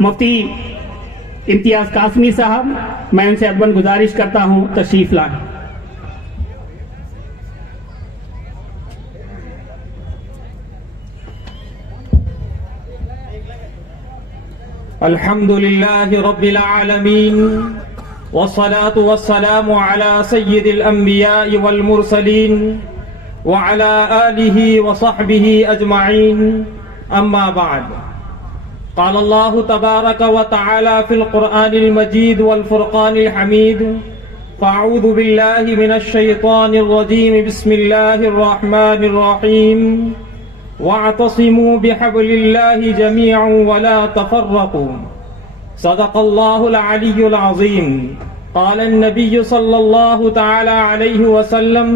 مفتی امتیاز قاسمی صاحب، میں ان سے ادباً گزارش کرتا ہوں تشریف لائیں۔ الحمد لله رب العالمين والصلاة والسلام على سيد الأنبياء والمرسلين وعلى آله وصحبه أجمعين، أما بعد. قال الله تبارك وتعالى في القرآن المجيد والفرقان الحميد: فأعوذ بالله من الشيطان الرجيم، بسم الله الرحمن الرحيم، واعتصموا بحبل الله جميعا ولا تفرقوا. صدق الله العلي العظيم. قال النبي صلى الله تعالى عليه وسلم: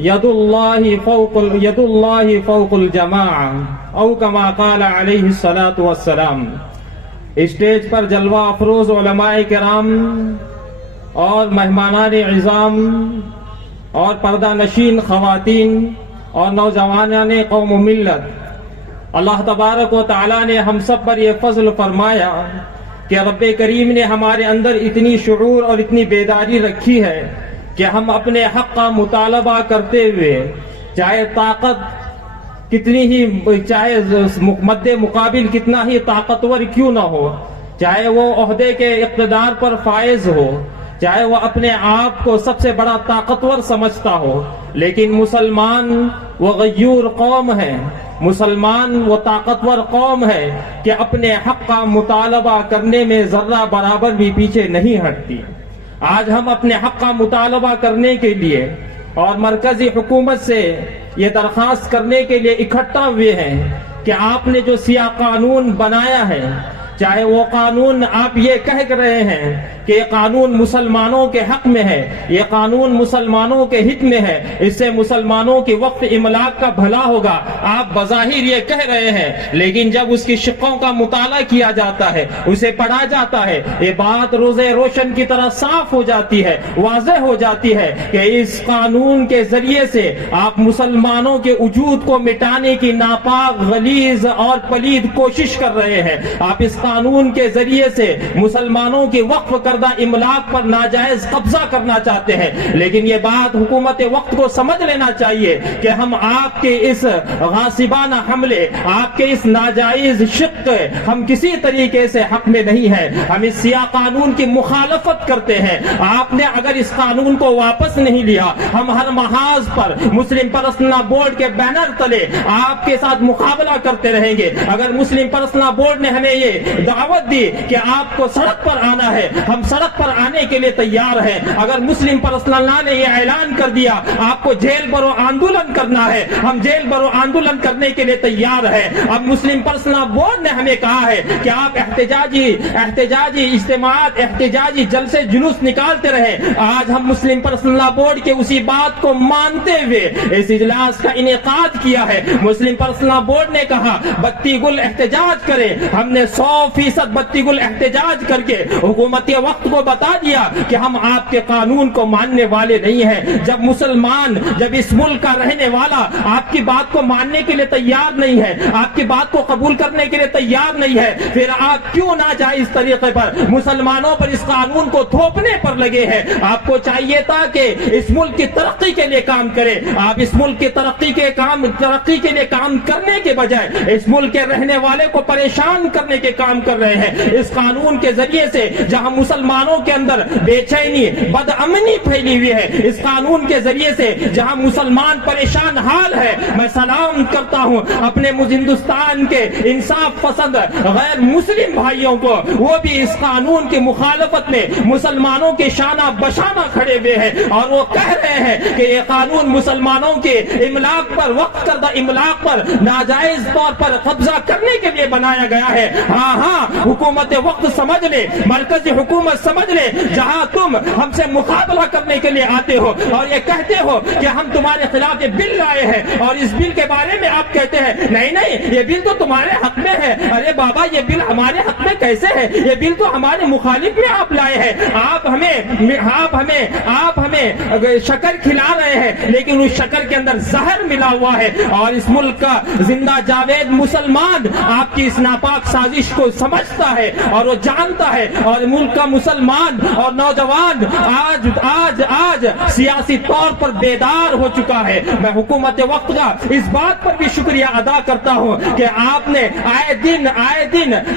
يد الله فوق الجماعة، او كما قال عليه الصلاة والسلام. اسٹیج پر جلوہ افروز علماء کرام اور مہمانان عظام اور پردہ نشین خواتین اور نوجوانان قوم و ملت، اللہ تبارک و تعالیٰ نے ہم سب پر یہ فضل فرمایا کہ رب کریم نے ہمارے اندر اتنی شعور اور اتنی بیداری رکھی ہے کہ ہم اپنے حق کا مطالبہ کرتے ہوئے، چاہے طاقت کتنی ہی، چاہے مد مقابل کتنا ہی طاقتور کیوں نہ ہو، چاہے وہ عہدے کے اقتدار پر فائز ہو، چاہے وہ اپنے آپ کو سب سے بڑا طاقتور سمجھتا ہو، لیکن مسلمان وہ غیور قوم ہے، مسلمان وہ طاقتور قوم ہے کہ اپنے حق کا مطالبہ کرنے میں ذرہ برابر بھی پیچھے نہیں ہٹتی. آج ہم اپنے حق کا مطالبہ کرنے کے لیے اور مرکزی حکومت سے یہ درخواست کرنے کے لیے اکٹھا ہوئے ہیں کہ آپ نے جو سیاہ قانون بنایا ہے، چاہے وہ قانون آپ یہ کہہ رہے ہیں کہ یہ قانون مسلمانوں کے حق میں ہے، یہ قانون مسلمانوں کے حق میں ہے، اس سے مسلمانوں کی وقت املاک کا بھلا ہوگا، آپ بظاہر یہ کہہ رہے ہیں، لیکن جب اس کی شقوں کا مطالعہ کیا جاتا ہے، اسے پڑھا جاتا ہے، یہ بات روزے روشن کی طرح صاف ہو جاتی ہے، واضح ہو جاتی ہے کہ اس قانون کے ذریعے سے آپ مسلمانوں کے وجود کو مٹانے کی ناپاک، غلیظ اور پلید کوشش کر رہے ہیں. آپ اس قانون کے ذریعے سے مسلمانوں کی وقف کردہ املاک پر ناجائز قبضہ کرنا چاہتے ہیں. لیکن یہ بات حکومت وقت کو سمجھ لینا چاہیے کہ ہم آپ کے اس غاصبانہ حملے، آپ کے اس ناجائز شق، ہم کسی طریقے سے حق میں نہیں ہیں. ہم اس سیاہ قانون کی مخالفت کرتے ہیں. آپ نے اگر اس قانون کو واپس نہیں لیا، ہم ہر محاذ پر مسلم پرسنل بورڈ کے بینر تلے آپ کے ساتھ مقابلہ کرتے رہیں گے. اگر مسلم پرسنل بورڈ نے ہمیں یہ دعوت دی کہ آپ کو سڑک پر آنا ہے، ہم سڑک پر آنے کے لیے تیار ہیں. اگر مسلم پرسنل لا نے یہ اعلان کر دیا آپ کو جیل برو آندولن کرنا ہے، ہم جیل برو آندولن کرنے کے لیے تیار ہیں. اب مسلم پرسنل بورڈ نے ہمیں کہا ہے کہ آپ احتجاجی اجتماعات، احتجاجی جلسے جلوس نکالتے رہے. آج ہم مسلم پرسنل بورڈ کے اسی بات کو مانتے ہوئے اس اجلاس کا انعقاد کیا ہے. مسلم پرسنل بورڈ نے کہا بتی گل احتجاج کرے. ہم نے 100% بتی گل احتجاج کر کے حکومت وقت کو بتا دیا کہ ہم آپ کے قانون کو ماننے والے نہیں ہیں. جب مسلمان، جب اس ملک کا رہنے والا آپ کی بات کو ماننے کے لیے تیار نہیں ہے، آپ کی بات کو قبول کرنے کے لیے تیار نہیں ہے، پھر آپ کیوں ناجائز طریقے پر مسلمانوں پر اس قانون کو تھوپنے پر لگے ہیں؟ آپ کو چاہیے تھا کہ اس ملک کی ترقی کے لیے کام کرے. آپ اس ملک کی ترقی کے لیے کام کرنے کے بجائے اس ملک کے رہنے والے کو پریشان کرنے کے کام کر رہے ہیں. اس قانون کے ذریعے سے جہاں مسلمانوں کے اندر بے چینی، بد امنی پھیلی ہوئی ہے، اس قانون کے ذریعے سے جہاں مسلمان پریشان حال ہے، میں سلام کرتا ہوں اپنے ہندوستان کے انصاف پسند غیر مسلم بھائیوں کو، وہ بھی اس قانون کی مخالفت میں مسلمانوں کے شانہ بشانہ کھڑے ہوئے ہیں اور وہ کہہ رہے ہیں کہ یہ قانون مسلمانوں کے املاک پر، وقف کردہ املاک پر ناجائز طور پر قبضہ کرنے کے لیے بنایا گیا ہے. ہاں حکومت وقت سمجھ لے، مرکزی حکومت سمجھ لے، جہاں تم ہم سے مقابلہ کرنے کے لیے آتے ہو اور یہ کہتے ہو کہ ہم تمہارے خلاف یہ بل لائے ہیں اور اس بل کے بارے میں آپ کہتے ہیں نہیں یہ بل تو تمہارے حق میں ہے. ارے بابا، یہ بل ہمارے حق میں کیسے ہے؟ یہ بل تو ہمارے مخالف میں آپ لائے ہیں. آپ ہمیں شکر کھلا رہے ہیں لیکن اس شکر کے اندر زہر ملا ہوا ہے. اور اس ملک کا زندہ جاوید مسلمان آپ کی اس ناپاک سازش کو سمجھتا ہے اور وہ جانتا ہے. اور ملک کا مسلمان اور نوجوان آج سیاسی طور پر بیدار ہو چکا ہے. میں حکومت وقت کا اس بات پر بھی شکریہ ادا کرتا ہوں کہ آپ نے آئے دن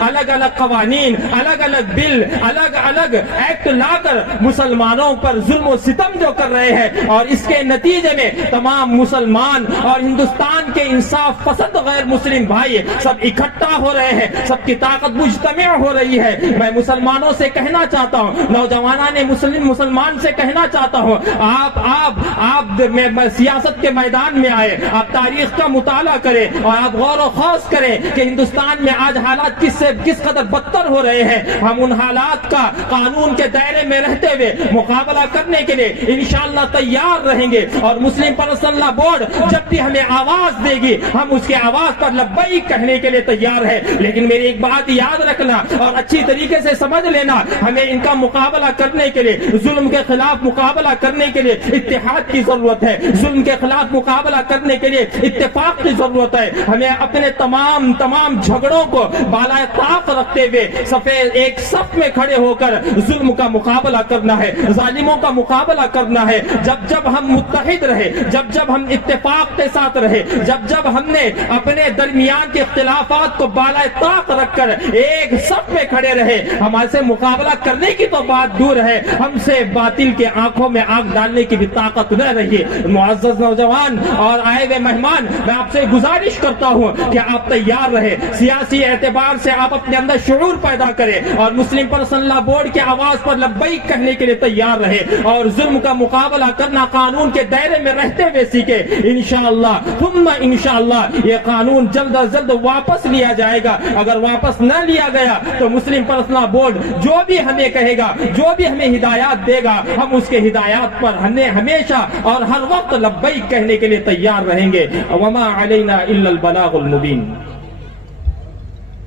الگ الگ قوانین، الگ الگ بل، الگ الگ ایکٹ لا کر مسلمانوں پر ظلم و ستم جو کر رہے ہیں، اور اس کے نتیجے میں تمام مسلمان اور ہندوستان کے انصاف پسند غیر مسلم بھائی سب اکٹھا ہو رہے ہیں، سب کی طاقت مجتمع ہو رہی ہے. میں مسلمانوں سے کہنا چاہتا ہوں، نوجوانان مسلمان سے کہنا چاہتا ہوں، آپ سیاست کے میدان میں آئے، آپ تاریخ کا مطالعہ کریں اور آپ غور و خوض کریں کہ ہندوستان میں آج حالات کس قدر بدتر ہو رہے ہیں. ہم ان حالات کا قانون کے دائرے میں رہتے ہوئے مقابلہ کرنے کے لیے انشاءاللہ تیار رہیں گے. اور مسلم پرسنل بورڈ جب بھی ہمیں آواز دے گی ہم اس کے آواز پر لبیک کہنے کے لیے تیار ہے. لیکن میری ایک بات یاد رکھنا اور اچھی طریقے سے سمجھ لینا، ہمیں ان کا مقابلہ کرنے کے لیے، ظلم کے خلاف مقابلہ کرنے کے لیے اتحاد کی ضرورت ہے. ظلم کے خلاف مقابلہ کرنے کے لیے اتفاق کی ضرورت ہے. ہمیں اپنے تمام جھگڑوں کو بالائے طاق رکھتے ہوئے ایک صف میں کھڑے ہو کر ظلم کا مقابلہ کرنا ہے، ظالموں کا مقابلہ کرنا ہے. جب ہم متحد رہے، جب ہم اتفاق کے ساتھ رہے، جب ہم نے اپنے درمیان کے اختلافات کو بالائے طاق رکھ کر ایک صف میں کھڑے رہے، ہمارے سے مقابلہ کرنے کی تو بات دور ہے، ہم سے باطل کے آنکھوں میں آنکھ ڈالنے کی بھی طاقت نہ رہی. معزز نوجوان اور آئے ہوئے مہمان، میں آپ سے گزارش کرتا ہوں کہ آپ تیار رہے، سیاسی اعتبار سے آپ اپنے اندر شعور پیدا کریں اور مسلم پرسنل لا بورڈ کی آواز پر لبیک کہنے کے لیے تیار رہے اور ظلم کا مقابلہ کرنا قانون کے دائرے میں رہتے ہوئے سیکھے. انشاءاللہ ثم انشاءاللہ یہ قانون جلد از جلد واپس لیا جائے گا. اگر واپس نہ لیا گیا تو مسلم پرسنل بورڈ جو بھی ہمیں کہے گا، جو بھی ہمیں ہدایات دے گا، ہم اس کے ہدایات پر ہمیشہ اور ہر وقت لبیک کہنے کے لیے تیار رہیں گے. وما علینا الا البلاغ المبین.